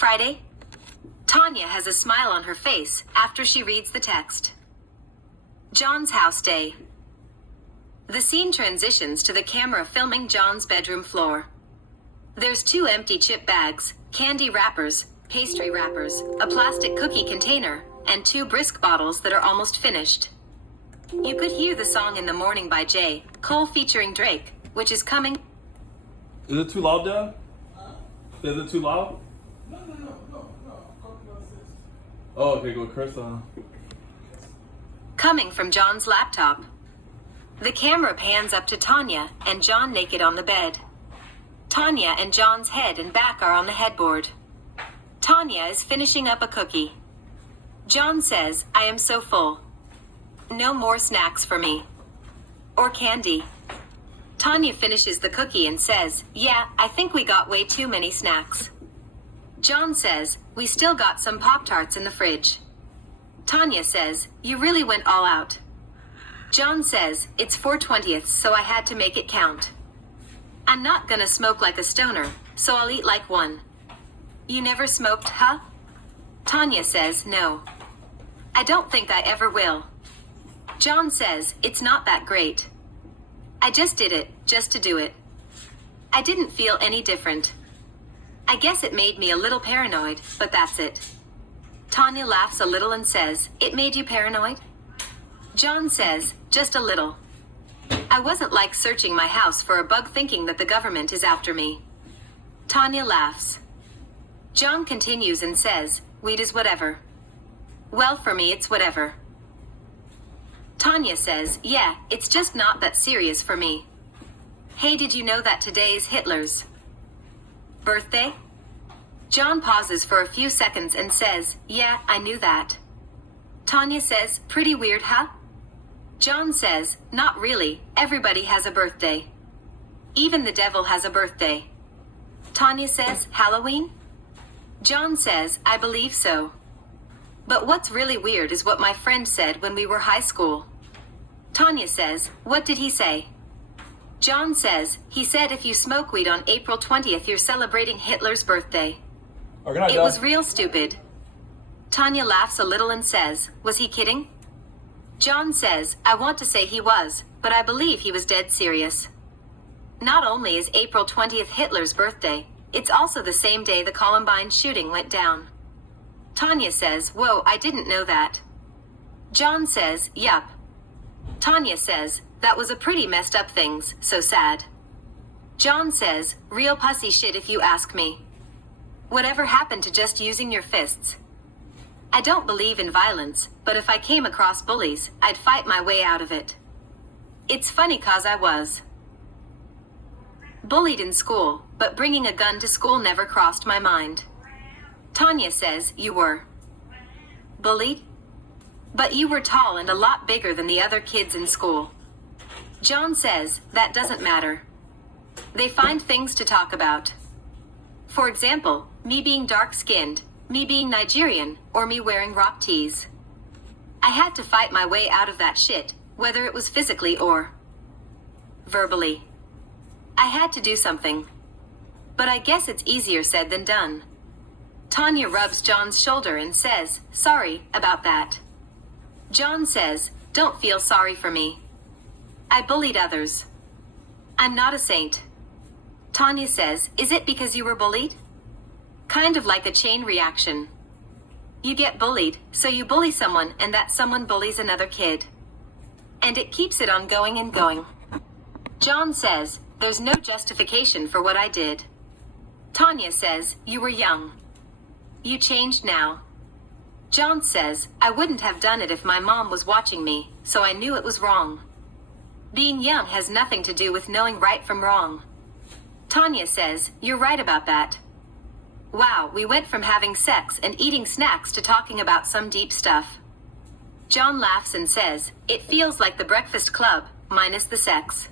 Friday? Tanya has a smile on her face after she reads the text. John's house day. The scene transitions to the camera filming John's bedroom floor. There's 2 empty chip bags, candy wrappers, pastry wrappers, a plastic cookie container, and 2 brisk bottles that are almost finished. You could hear the song In the Morning by J. Cole featuring Drake, which is coming. Is it too loud, Dad? Is it too loud? No. Oh, okay, go Chris. Coming from John's laptop. The camera pans up to Tanya and John naked on the bed. Tanya and John's head and back are on the headboard. Tanya is finishing up a cookie. John says, I am so full. No more snacks for me. Or candy. Tanya finishes the cookie and says, yeah, I think we got way too many snacks. John says, we still got some Pop-Tarts in the fridge. Tanya says, you really went all out. John says, it's 4/20th, so I had to make it count. I'm not gonna smoke like a stoner, so I'll eat like one. You never smoked, huh? Tanya says, no. I don't think I ever will. John says, it's not that great. I just did it, just to do it. I didn't feel any different. I guess it made me a little paranoid, but that's it. Tanya laughs a little and says, it made you paranoid? John says, just a little. I wasn't like searching my house for a bug thinking that the government is after me. Tanya laughs. John continues and says, weed is whatever. Well, for me it's whatever. Tanya says, yeah, it's just not that serious for me. Hey, did you know that today is Hitler's birthday? John pauses for a few seconds and says, yeah, I knew that. Tanya says, pretty weird, huh? John says, not really, everybody has a birthday. Even the devil has a birthday. Tanya says, Halloween? John says, I believe so. But what's really weird is what my friend said when we were high school. Tanya says, what did he say? John says, he said if you smoke weed on April 20th, you're celebrating Hitler's birthday. It was real stupid. Tanya laughs a little and says, was he kidding? John says, I want to say he was, but I believe he was dead serious. Not only is April 20th Hitler's birthday, it's also the same day the Columbine shooting went down. Tanya says, whoa, I didn't know that. John says, yup. Tanya says, that was a pretty messed up things, so sad. John says, real pussy shit if you ask me. Whatever happened to just using your fists? I don't believe in violence, but if I came across bullies, I'd fight my way out of it. It's funny 'cause I was bullied in school, but bringing a gun to school never crossed my mind. Tanya says, you were bullied? But you were tall and a lot bigger than the other kids in school. John says, that doesn't matter. They find things to talk about. For example, me being dark-skinned, me being Nigerian, or me wearing rock tees. I had to fight my way out of that shit, whether it was physically or verbally. I had to do something. But I guess it's easier said than done. Tanya rubs John's shoulder and says, sorry about that. John says, don't feel sorry for me. I bullied others. I'm not a saint. Tanya says, is it because you were bullied? Kind of like a chain reaction. You get bullied, so you bully someone and that someone bullies another kid. And it keeps it on going and going. John says, there's no justification for what I did. Tanya says, you were young. You changed now. John says, I wouldn't have done it if my mom was watching me, so I knew it was wrong. Being young has nothing to do with knowing right from wrong. Tanya says, you're right about that. Wow, we went from having sex and eating snacks to talking about some deep stuff. John laughs and says, it feels like the Breakfast Club, minus the sex.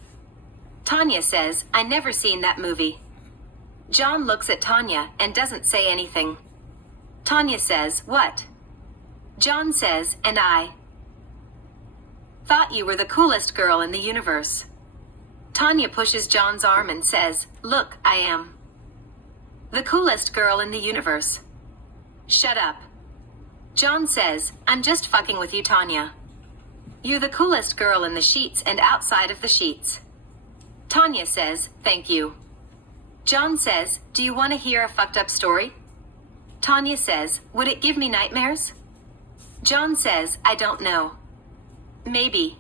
Tanya says, I never seen that movie. John looks at Tanya and doesn't say anything. Tanya says, what? John says, and I thought you were the coolest girl in the universe. Tanya pushes John's arm and says, look, I am the coolest girl in the universe. Shut up. John says, I'm just fucking with you, Tanya. You're the coolest girl in the sheets and outside of the sheets. Tanya says, thank you. John says, do you want to hear a fucked up story? Tanya says, would it give me nightmares? John says, I don't know. Maybe.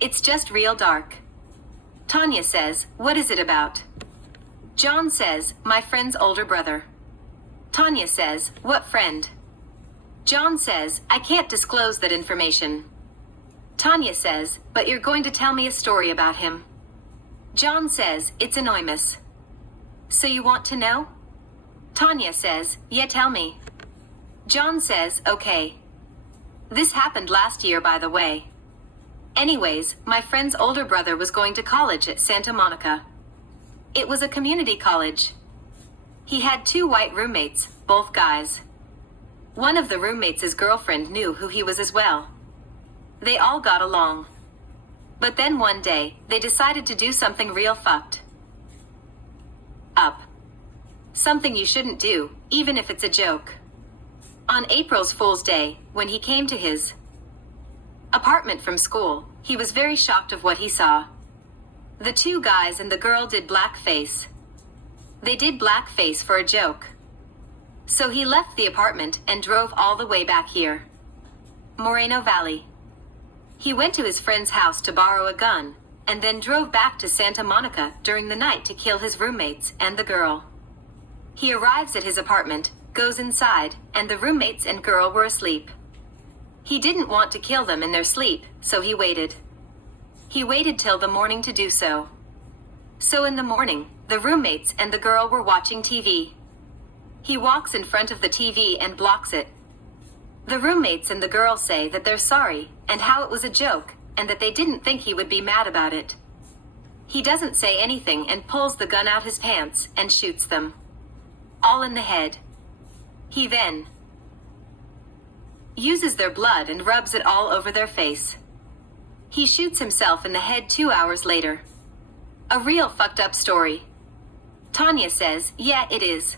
It's just real dark. Tanya says, what is it about? John says, my friend's older brother. Tanya says, what friend? John says, I can't disclose that information. Tanya says, but you're going to tell me a story about him. John says, it's anonymous. So you want to know? Tanya says, yeah, tell me. John says, okay. This happened last year, by the way. Anyways, my friend's older brother was going to college at Santa Monica. It was a community college. He had 2 white roommates, both guys. One of the roommates' girlfriend knew who he was as well. They all got along. But then one day, they decided to do something real fucked up. Something you shouldn't do, even if it's a joke. On April's Fool's Day, when he came to his apartment from school, he was very shocked of what he saw. The 2 guys and the girl did blackface. They did blackface for a joke. So he left the apartment and drove all the way back here. Moreno Valley. He went to his friend's house to borrow a gun, and then drove back to Santa Monica during the night to kill his roommates and the girl. He arrives at his apartment, goes inside, and the roommates and girl were asleep. He didn't want to kill them in their sleep, so he waited. He waited till the morning to do so. So in the morning, the roommates and the girl were watching TV. He walks in front of the TV and blocks it. The roommates and the girl say that they're sorry, and how it was a joke, and that they didn't think he would be mad about it. He doesn't say anything and pulls the gun out his pants and shoots them. All in the head. He then uses their blood and rubs it all over their face. He shoots himself in the head 2 hours later. A real fucked up story. Tanya says, yeah, it is.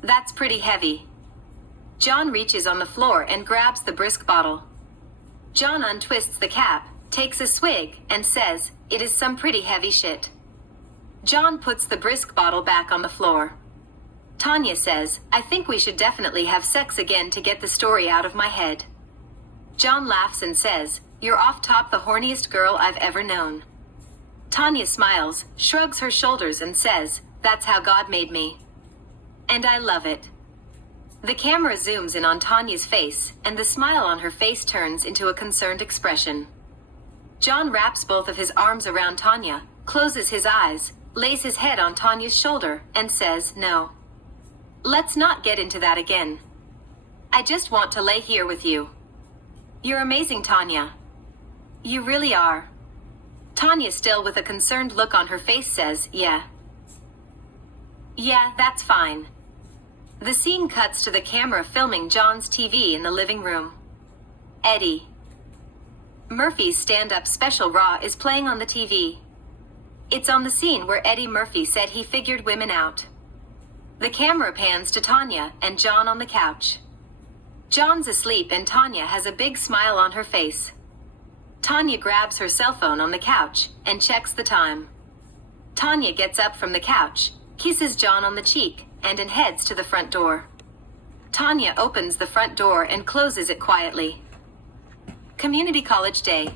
That's pretty heavy. John reaches on the floor and grabs the brisk bottle. John untwists the cap, takes a swig, and says, it is some pretty heavy shit. John puts the brisk bottle back on the floor. Tanya says, I think we should definitely have sex again to get the story out of my head. John laughs and says, you're off top the horniest girl I've ever known. Tanya smiles, shrugs her shoulders and says, that's how God made me. And I love it. The camera zooms in on Tanya's face, and the smile on her face turns into a concerned expression. John wraps both of his arms around Tanya, closes his eyes, lays his head on Tanya's shoulder, and says, no. Let's not get into that again. I just want to lay here with you. You're amazing, Tanya. You really are. Tanya, still with a concerned look on her face, says, yeah. Yeah, that's fine. The scene cuts to the camera filming John's TV in the living room. Eddie Murphy's stand-up special Raw is playing on the TV. It's on the scene where Eddie Murphy said he figured women out. The camera pans to Tanya and John on the couch. John's asleep and Tanya has a big smile on her face. Tanya grabs her cell phone on the couch and checks the time. Tanya gets up from the couch, kisses John on the cheek, and heads to the front door. Tanya opens the front door and closes it quietly. Community college day.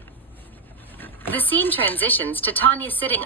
The scene transitions to Tanya sitting